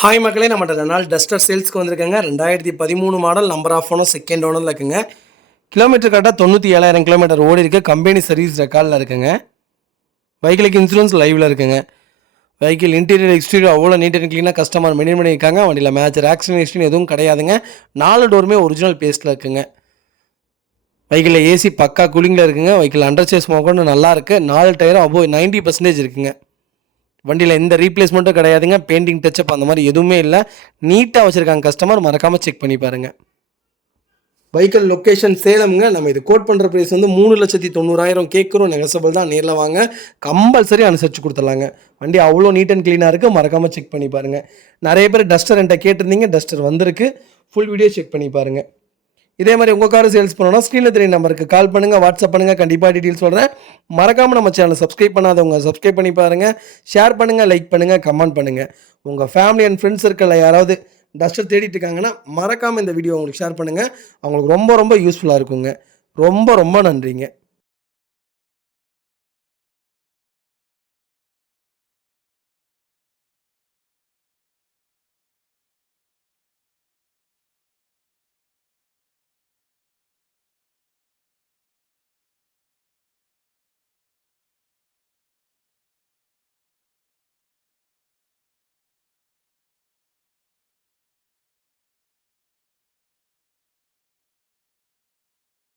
Hi மக்களே, நம்மகிட்ட Reynold duster சேல்ஸ்க்கு வந்திருக்காங்க. 2013 model, number of owner second ஓனரில் இருக்குங்க. கிலோமீட்டர் கரெக்டாக 97,000 கிலோமீட்டர் ஓடி இருக்குது. கம்பெனி சர்வீஸ் ரெக்கார்டில் இருக்குங்க. வெஹிக்கிளுக்கு இன்சூரன்ஸ் லைவில் இருக்குங்க. வெஹிக்கிள் இன்டீரியர் எக்ஸ்டீரியர் அவ்வளோ நீட் அண்ட் க்ளீனாக கஸ்டமர் மெயின்டைன் பண்ணியிருக்காங்க. வண்டியில் மேட்சர் ஆக்சிடென்ட் எதுவும் கிடையாதுங்க. 4 டோருமே ஒரிஜினல் பேஸ்ட்டில் இருக்குங்க. வெஹிக்கிளில் ஏசி பக்கா கூலிங்கில் இருக்குங்க. வெஹிக்கிள் அண்டர் சேஸ் மோக்கொண்டு நல்லா இருக்குது. 4 டயரும் அபோவ் 90% இருக்குங்க. வண்டியில் எந்த ரீப்ளேஸ்மெண்ட்டும் கிடையாதுங்க. பெயிண்டிங் டச்சப் அந்த மாதிரி எதுவுமே இல்லை. நீட்டாக வச்சுருக்காங்க. கஸ்டமர் மறக்காமல் செக் பண்ணி பாருங்கள். வெஹிக்கிள் லொக்கேஷன் சேலம்ங்க. நம்ம இது கோட் பண்ணுற ப்ரைஸ் வந்து 3,90,000 கேட்குறோம். நெகசபிள் தான். நேரில் வாங்க, கம்பல்சரி அனுசரித்து கொடுத்துடலாங்க. வண்டி அவ்வளோ நீட் அண்ட் க்ளீனாக இருக்குது. மறக்காமல் செக் பண்ணி பாருங்கள். நிறைய பேர் டஸ்டர் என்கிட்ட கேட்டிருந்தீங்க. டஸ்டர் வந்திருக்கு. ஃபுல் வீடியோ செக் பண்ணி பாருங்கள். இதே மாதிரி உங்கள் காரை சேல்ஸ் பண்ணணும்னா ஸ்க்ரீனில் தெரிய நம்பருக்கு கால் பண்ணுங்கள், வாட்ஸ்அப் பண்ணுங்கள். கண்டிப்பாக டீட்டெயில்ஸ் சொல்கிறேன். மறக்காமல் நம்ம சேனலை சப்ஸ்கிரைப் பண்ணாதவங்க சப்ஸ்கிரைப் பண்ணி பாருங்கள். ஷேர் பண்ணுங்கள், லைக் பண்ணுங்கள், கமெண்ட் பண்ணுங்கள். உங்கள் ஃபேமிலி அண்ட் ஃப்ரெண்ட்ஸ் சர்க்கிளில் யாராவது டஸ்டர் தேடிட்டு இருக்காங்கன்னா மறக்காமல் இந்த வீடியோ உங்களுக்கு ஷேர் பண்ணுங்கள். அவங்களுக்கு ரொம்ப ரொம்ப யூஸ்ஃபுல்லாக இருக்குங்க. ரொம்ப ரொம்ப நன்றிங்க.